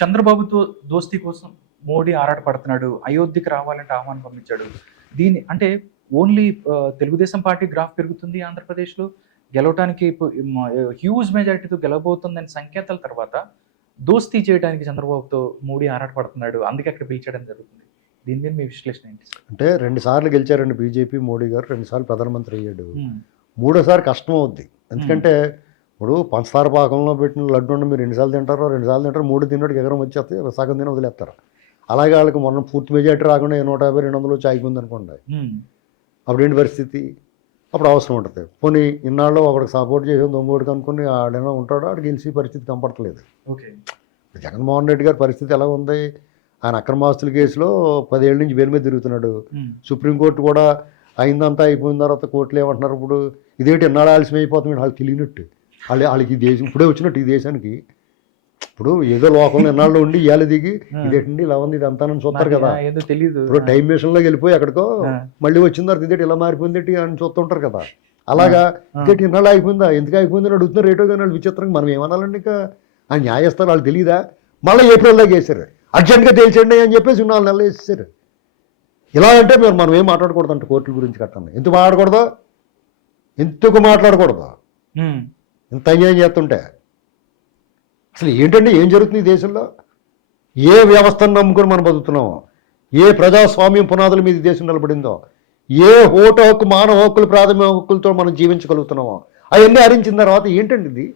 చంద్రబాబుతో దోస్తీ కోసం మోడీ ఆరాటపడుతున్నాడు అయోధ్యకి రావాలంటే ఆహ్వానం పంపించాడు. దీని అంటే ఓన్లీ తెలుగుదేశం పార్టీ గ్రాఫ్ పెరుగుతుంది ఆంధ్రప్రదేశ్లో. గెలవటానికి హ్యూజ్ మెజారిటీతో గెలవబోతుందని సంకేతాల తర్వాత దోస్తీ చేయడానికి చంద్రబాబుతో మోడీ ఆరాటపడుతున్నాడు. అందుకే అక్కడ పిలిచడం జరుగుతుంది. దీని మీద మీ విశ్లేషణ ఏంటి అంటే రెండు సార్లు గెలిచారండి బీజేపీ మోడీ గారు. రెండు సార్లు ప్రధానమంత్రి అయ్యాడు. మూడోసారి కష్టం అవుద్ది. ఎందుకంటే ఇప్పుడు పంచదార పాకంలో పెట్టిన లడ్డు మీరు రెండుసార్లు తింటారో రెండు సార్లు తింటారు మూడు తిన్నోడికి ఎగరం వచ్చేస్తే సగం తిని వదిలేస్తారు. అలాగే వాళ్ళకి మొన్న పూర్తి మెజార్టీ రాకుండా నూట యాభై రెండు వందలు చాయిపోయింది అనుకోండి. ఉమ్, అప్పుడు ఏంటి పరిస్థితి? అప్పుడు అవసరం ఉంటుంది. పోనీ ఇన్నాళ్ళు ఒకడికి సపోర్ట్ చేసి దొంగోడికి అనుకుని ఆడైనా ఉంటాడో ఆడికి గెలిచి పరిస్థితి కనపడట్లేదు. ఓకే. జగన్మోహన్ రెడ్డి గారి పరిస్థితి ఎలా ఉంది? ఆయన అక్రమాస్తుల కేసులో పదేళ్ళ నుంచి బెయిల్ మీద తిరుగుతున్నాడు. సుప్రీంకోర్టు కూడా అయిందంతా అయిపోయిన తర్వాత కోర్టులు ఏమంటున్నారు ఇప్పుడు? ఇదేంటి ఎన్నాళ్ళు ఆలస్యం అయిపోతుంది వాళ్ళు తెలియనట్టు. వాళ్ళు వాళ్ళకి ఈ దేశం ఇప్పుడే వచ్చినట్టు ఈ దేశానికి. ఇప్పుడు ఏదో లోకంలో ఎన్నాళ్ళు ఉండి ఇవాళ దిగి ఇదేంటి ఇలా ఉంది ఇది అంతా చూస్తారు కదా. ఏదో తెలియదు ఇప్పుడు టైం మిషన్లోకి వెళ్ళిపోయి ఎక్కడికో ఆ. మళ్ళీ వచ్చిన తర్వాత ఇదేంటి ఇలా మారిపోయింది అని చూస్తుంటారు కదా. అలాగా ఇదేంటి ఇన్నాళ్ళు అయిపోయిందా? ఎందుకు అయిపోయింది అని అడుగుతున్నారు రేటో కానీ వాళ్ళు విచిత్రంగా మనం ఏమనాలండి ఇంకా? ఆ న్యాయస్థానం వాళ్ళు తెలియదా మళ్ళీ ఏప్రిల్ దాకా వేసారు అర్జెంట్గా తేల్చండి అని చెప్పేసి నాలుగు నెలలు వేసేసారు. ఇలా అంటే మీరు మనం ఏం మాట్లాడకూడదు అంటే కోర్టుల గురించి కట్టండి. ఎందుకు మాట్లాడకూడదు? ఎందుకు మాట్లాడకూడదు? ఇంత అన్యాయం చేస్తుంటే? అసలు ఏంటంటే ఏం జరుగుతుంది ఈ దేశంలో? ఏ వ్యవస్థను నమ్ముకొని మనం బతుకుతున్నామో ఏ ప్రజాస్వామ్యం పునాదుల మీద ఈ దేశం నిలబడిందో? ఏ ఓటు హక్కు మానవ హక్కులు ప్రాథమిక హక్కులతో మనం జీవించగలుగుతున్నామో? అవన్నీ హరించిన తర్వాత ఏంటండి ఇది?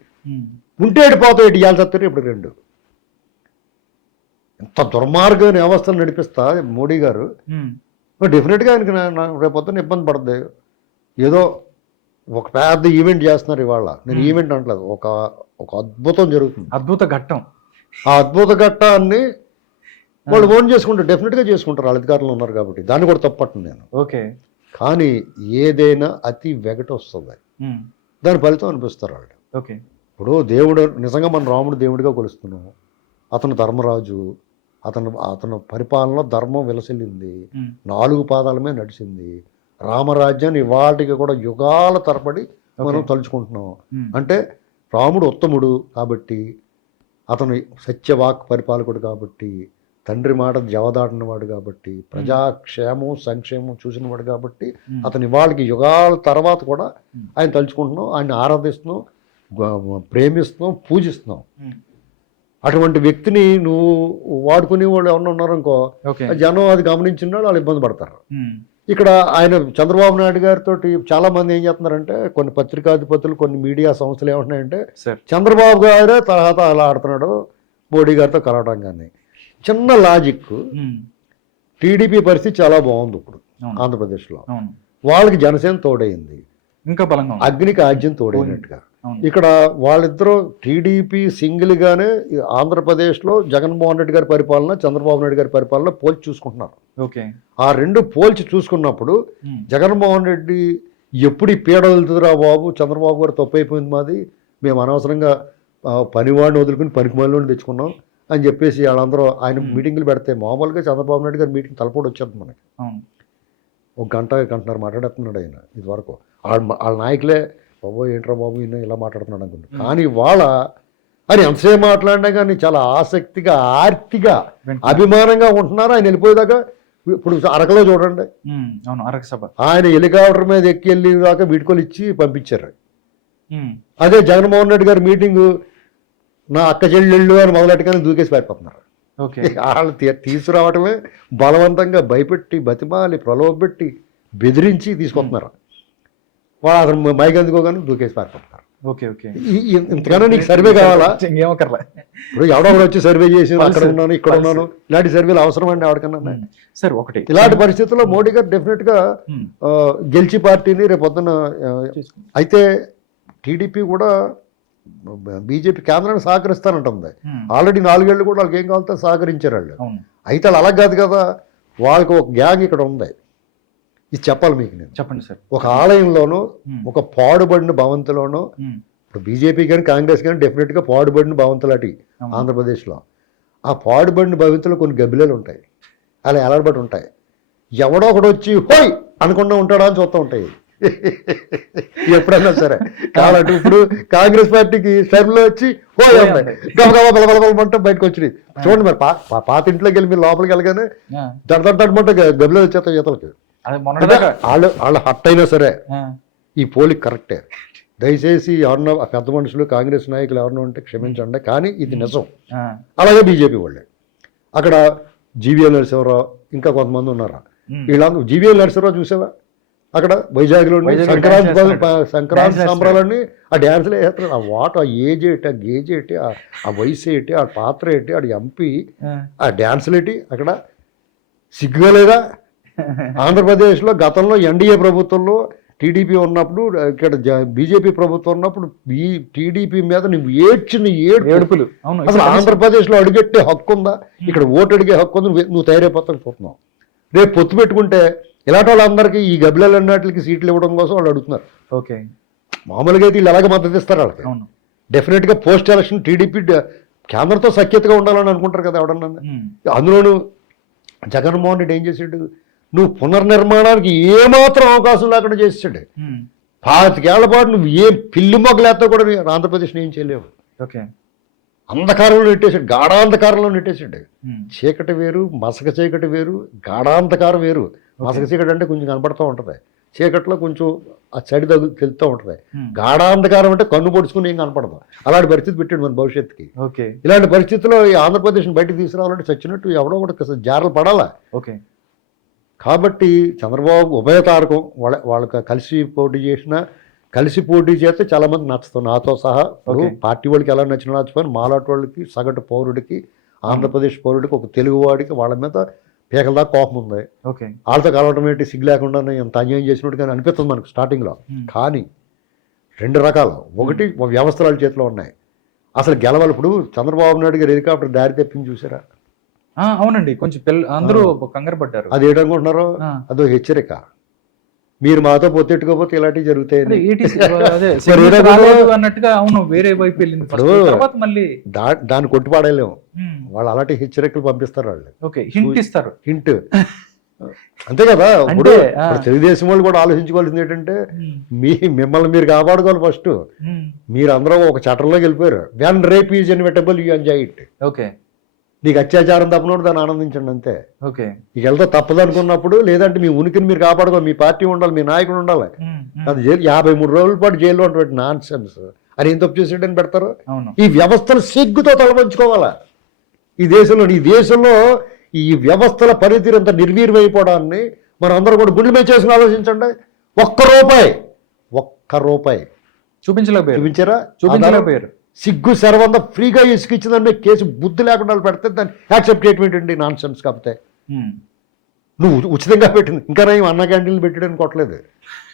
ఉంటే ఎడిపోతాయి ఇటు ఇవాళ తత్తురు ఇప్పుడు రెండు. ఎంత దుర్మార్గమైన వ్యవస్థను నడిపిస్తా మోడీ గారు. డెఫినెట్గా ఆయనకి రేపొద్దున ఇబ్బంది పడుతుంది ఏదో ఒక పెద్ద ఈవెంట్ చేస్తున్నారు ఇవాళ. నేను ఈవెంట్ అంటలేదు ఒక ఒక అద్భుతం జరుగుతుంది. అద్భుత ఘట్టం. ఆ అద్భుత ఘట్టాన్ని వాళ్ళు ఓన్ చేసుకుంటారు. డెఫినెట్గా చేసుకుంటారు. వాళ్ళ అధికారంలో ఉన్నారు కాబట్టి. దాన్ని కూడా తప్పట్టు నేను. ఓకే. కానీ ఏదైనా అతి వెగట వస్తుంది. దాని ఫలితం అనిపిస్తారు వాళ్ళు ఓకే. ఇప్పుడు దేవుడు నిజంగా మన రాముడు దేవుడిగా కొలుస్తున్నాం. అతను ధర్మరాజు. అతను అతను పరిపాలనలో ధర్మం విలసిల్లింది. నాలుగు పాదాల మీద నడిచింది. రామరాజ్యాన్ని ఇవాటికి కూడా యుగాల తరబడి మనం తలుచుకుంటున్నాం. అంటే రాముడు ఉత్తముడు కాబట్టి అతను సత్యవాక్ పరిపాలకుడు కాబట్టి తండ్రి మాట జవదాటినవాడు కాబట్టి ప్రజాక్షేమం సంక్షేమం చూసినవాడు కాబట్టి అతని వాళ్ళకి యుగాల తర్వాత కూడా ఆయన తలుచుకుంటున్నాం ఆయన ఆరాధిస్తున్నాం ప్రేమిస్తున్నాం పూజిస్తున్నాం. అటువంటి వ్యక్తిని నువ్వు వాడుకునే వాళ్ళు ఎవరన్నా ఉన్నారనుకో జనం అది గమనించిన వాళ్ళు ఇబ్బంది పడతారు. ఇక్కడ ఆయన చంద్రబాబు నాయుడు గారితో చాలా మంది ఏం చేస్తున్నారంటే కొన్ని పత్రికాధిపతులు కొన్ని మీడియా సంస్థలు ఏమంటున్నాయంటే చంద్రబాబు గారే తర్వాత అలా ఆడుతున్నాడు మోడీ గారితో కలవడం కానీ. చిన్న లాజిక్. ఉమ్, టీడీపీ పరిస్థితి చాలా బాగుంది ఇప్పుడు ఆంధ్రప్రదేశ్లో. వాళ్ళకి జనసేన తోడైంది ఇంకా బలంగా అగ్నికి ఆజ్యం తోడైనట్టుగా. ఇక్కడ వాళ్ళిద్దరూ టీడీపీ సింగిల్గానే ఆంధ్రప్రదేశ్లో జగన్మోహన్ రెడ్డి గారి పరిపాలన చంద్రబాబు నాయుడు గారి పరిపాలన పోల్చి చూసుకుంటున్నారు. ఓకే. ఆ రెండు పోల్చి చూసుకున్నప్పుడు జగన్మోహన్ రెడ్డి ఎప్పుడు ఈ పీడ వెళ్తుందిరా బాబు? చంద్రబాబు గారు తప్పు అయిపోయింది మాది. మేము అనవసరంగా పనివాడిని వదులుకుని పనికి మళ్ళీ తెచ్చుకున్నాం అని చెప్పేసి వాళ్ళందరూ ఆయన మీటింగ్లు పెడితే మామూలుగా చంద్రబాబు నాయుడు గారు మీటింగ్ తలపోటు వచ్చేది మనకి. ఒక గంట గంటన్నర మాట్లాడుతున్నాడు ఆయన ఇది వరకు వాళ్ళ వాళ్ళ నాయకులే బాబు ఏంట్రా బాబు ఈయన ఇలా మాట్లాడుతున్నాడు అనుకుంటున్నాను కానీ వాళ్ళ అని ఎంతసేపు మాట్లాడినా కానీ చాలా ఆసక్తిగా ఆర్తిగా. అభిమానంగా ఉంటున్నారు. ఆయన వెళ్ళిపోయేదాకా ఇప్పుడు అరకలో చూడండి. అవును అరక సభ. ఆయన హెలికాప్టర్ మీద ఎక్కి వెళ్ళి దాకా వీడుకోలు ఇచ్చి పంపించారు. అదే జగన్మోహన్ రెడ్డి గారి మీటింగు నా అక్క చెల్లెళ్ళు అని మొదలెట్టుకొని దూకేసి పారిపోతున్నారు. ఓకే. వాళ్ళు తీసుకురావటమే బలవంతంగా భయపెట్టి బతిమాలి ప్రలోభపెట్టి బెదిరించి తీసుకొస్తున్నారు. వాళ్ళు అతను మైక్ అందుకోగానే దూకేసి పారిపోతున్నారు. Okay okay. ఇంతకన్నా నీకు సర్వే కావాలా? ఇంకేమకర్లే ఇప్పుడు ఎవడో వచ్చి సర్వే చేసి అక్కడ. ఉన్నాను ఇక్కడ ఉన్నాను ఇలాంటి సర్వేలు అవసరం అండి ఎవరికన్నా? సార్ ఒకటి. ఇలాంటి పరిస్థితుల్లో మోడీ గారు ఆ, గెలిచి పార్టీని రేపు పొద్దున ఆ, చేసుకో. అయితే టీడీపీ కూడా బీజేపీ కేంద్రాన్ని సహకరిస్తానంటుంది. ఆల్రెడీ నాలుగేళ్ళు కూడా వాళ్ళకి ఏం కావాలంటే సహకరించారు వాళ్ళు. అవును. అయితే వాళ్ళు అలా కాదు కదా వాళ్ళకి ఒక గ్యాంగ్ ఇక్కడ ఉంది. ఇది చెప్పాలి మీకు నేను. చెప్పండి సార్. ఒక ఆలయంలోనో ఒక పాడుబడిన భవంతులోనో ఇప్పుడు బీజేపీ కానీ కాంగ్రెస్ కానీ డెఫినెట్గా పాడుబడిన భవంతులాటి. ఆంధ్రప్రదేశ్లో. ఆ పాడుబడిన భవంతులో కొన్ని గబ్బిలేలు ఉంటాయి. అలా ఎలాడబడి ఉంటాయి. ఎవడో ఒకడు వచ్చి హోయ్! అనకుండా ఉంటాడా అని చూస్తూ ఉంటాయి. ఎప్పుడన్నా సరే. కావాలంటే ఇప్పుడు కాంగ్రెస్ పార్టీకి స్టైల్లో వచ్చి పోయింది గబగబా బలబలమంటే బయటకు వచ్చినాయి. చూడండి మరి పాత ఇంట్లోకి వెళ్ళి మీరు లోపలికి వెళ్ళగానే దడ దడ దడమంటే గబిలో వచ్చేత ఈతలకి. వాళ్ళు వాళ్ళు హట్ అయినా సరే ఈ పోలిక కరెక్టే. దయచేసి ఎవరన్నా ఆ పెద్ద మనుషులు కాంగ్రెస్ నాయకులు ఎవరన్నా ఉంటే క్షమించండి కానీ ఇది నిజం. అలాగే బీజేపీ వాళ్ళే. అక్కడ జీవీఎల్ నరసింహరావు ఇంకా కొంతమంది ఉన్నారా. వీళ్ళందరూ జీవీఎల్ నరసింహరావు చూసావా? అక్కడ వైజాగ్లో సంక్రాంతి. సంక్రాంతి సంబరాలన్నీ ఆ డ్యాన్స్లు వేస్తారు. ఆ వాట ఆ ఏజ్ ఏంటి ఆ గేజ్ ఏంటి ఆ- వయసు ఏంటి ఆ పాత్ర ఏంటి ఆ ఎంపీ. ఆ, ఆ డ్యాన్సులు ఏంటి అక్కడ? సిగ్గుగా లేదా? ఆంధ్రప్రదేశ్లో గతంలో ఎన్డీఏ ప్రభుత్వంలో టీడీపీ ఉన్నప్పుడు ఇక్కడ బీజేపీ ప్రభుత్వం ఉన్నప్పుడు ఈ టీడీపీ మీద నువ్వు ఏడ్చిన ఏడు ఏడుపులు. అసలు ఆంధ్రప్రదేశ్లో అడుగెట్టే హక్కు ఉందా? ఇక్కడ ఓటు అడిగే హక్కు ఉంది. నువ్వు తయారైపోతాను పోతున్నావు. రేపు పొత్తు పెట్టుకుంటే ఇలాంటి వాళ్ళందరికీ ఈ గబ్బిలలు అన్నట్లకి సీట్లు ఇవ్వడం కోసం వాళ్ళు అడుగుతున్నారు. ఓకే. మామూలుగా అయితే వీళ్ళు ఎలాగ మద్దతు ఇస్తారు వాళ్ళకి. డెఫినెట్గా పోస్ట్ ఎలక్షన్ టీడీపీ కేంద్రంతో సఖ్యతగా ఉండాలని అనుకుంటారు కదా ఎవడన్నా? అందులోను జగన్మోహన్ రెడ్డి ఏం చేసాడు నువ్వు పునర్నిర్మాణానికి ఏమాత్రం అవకాశం లేకుండా చేసాడు పాతికేళ్ళ పాటు నువ్వు ఏం పిల్లి మొగ్గలేస్తా కూడా నీ ఆంధ్రప్రదేశ్ని ఏం చేయలేవు. ఓకే. అంధకారంలో నెట్టేశాడు గాఢాంధకారంలో నెట్టేశాడు. చీకటి వేరు మసక చీకటి వేరు గాఢాంధకారం వేరు. మసక చీకటి అంటే కొంచెం కనపడుతూ ఉంటుంది. చీకట్లో కొంచెం ఆ చడి తగ్గు తెలుస్తూ ఉంటుంది. గాఢాంధకారం అంటే కన్ను పొడుచుకుని ఏం కనపడదు. అలాంటి పరిస్థితి పెట్టాడు మన భవిష్యత్తుకి. ఓకే. ఇలాంటి పరిస్థితుల్లో ఈ ఆంధ్రప్రదేశ్ని బయటకు తీసుకురావాలంటే చచ్చినట్టు ఎవడో ఒకటి జారలు పడాలా? ఓకే. కాబట్టి చంద్రబాబు ఉభయ తారకం వాళ్ళ వాళ్ళకి కలిసి పోటీ చేసినా కలిసి పోటీ చేస్తే చాలా మంది నచ్చుతారు. నాతో సహా. పార్టీ వాళ్ళకి ఎలా నచ్చిన నచ్చిపోయిన మాలాటి వాళ్ళకి సగటు పౌరుడికి ఆంధ్రప్రదేశ్ పౌరుడికి ఒక తెలుగువాడికి వాళ్ళ మీద పీకల దాకా కోపం ఉంది. ఓకే. వాళ్ళతో కలవడం ఏంటి? సిగ్గు లేకుండా ఎంత అన్యాయం చేసినట్టు కానీ అనిపిస్తుంది మనకు స్టార్టింగ్లో. కానీ రెండు రకాలు. ఒకటి వ్యవస్థలు చేతిలో ఉన్నాయి. అసలు గెలవాలి ఇప్పుడు చంద్రబాబు నాయుడు గారు హెలికాప్టర్ దారి తెప్పించి చూసారా? అవునండి. కొంచెం పిల్ల అందరూ కంగారు పడ్డారు. అది ఏంటనుకుంటున్నారో. అదో హెచ్చరిక. మీరు మాతో పొత్తెట్టుకోకపోతే ఇలాంటివి అన్నట్టుగా అవును వేరే వైపు వెళ్ళింది తర్వాత మళ్ళీ దా దాన్ని కొట్టిపాడలేము వాళ్ళు అలాంటి హెచ్చరికలు పంపిస్తారు వాళ్ళు. ఓకే హింట్ ఇస్తారు. హింట్. అంతే కదా? ఇప్పుడు తెలుగుదేశం వాళ్ళు కూడా ఆలోచించుకోవాల్సింది ఏంటంటే మీ మిమ్మల్ని మీరు కాపాడుకోవాలి ఫస్ట్ మీరు అందరూ ఒక చట్టంలోకి వెళ్ళిపోయారు. When rape is inevitable you enjoy it okay. నీకు అత్యాచారం తప్పనోడు దాన్ని ఆనందించండి అంతే. ఓకే. నీకు వెళ్తే తప్పదు అనుకున్నప్పుడు లేదంటే మీ ఉనికిని మీరు కాపాడుకో మీ పార్టీ ఉండాలి మీ నాయకుడు ఉండాలి. అది జైలు యాభై మూడు రోజుల పాటు జైల్లో ఉన్నటువంటి నాన్ సెన్స్ అని ఏం తప్పు చేసేటని పెడతారు? ఈ వ్యవస్థను సిగ్గుతో తలవంచుకోవాలా? ఈ దేశంలో ఈ దేశంలో ఈ వ్యవస్థల పనితీరు అంత నిర్వీర్యమైపోవడాన్ని మనం అందరూ కూడా గుండె చేసుకుని ఆలోచించండి. ఒక్క రూపాయి ఒక్క రూపాయి. చూపించలేకపోయారు. చూపించారా? చూపించలేకపోయారు. సిగ్గు శరవంత ఫ్రీగా ఇసుక ఇచ్చిందని కేసు బుద్ధి లేకుండా పెడితే దాన్ని యాక్సెప్ట్ చేయటం ఏంటండి నాన్ సెన్స్ కాకపోతే నువ్వు ఉచితంగా పెట్టింది. ఇంకా నేను అన్న క్యాంటీన్లు పెట్టడానికి కొట్టలేదు.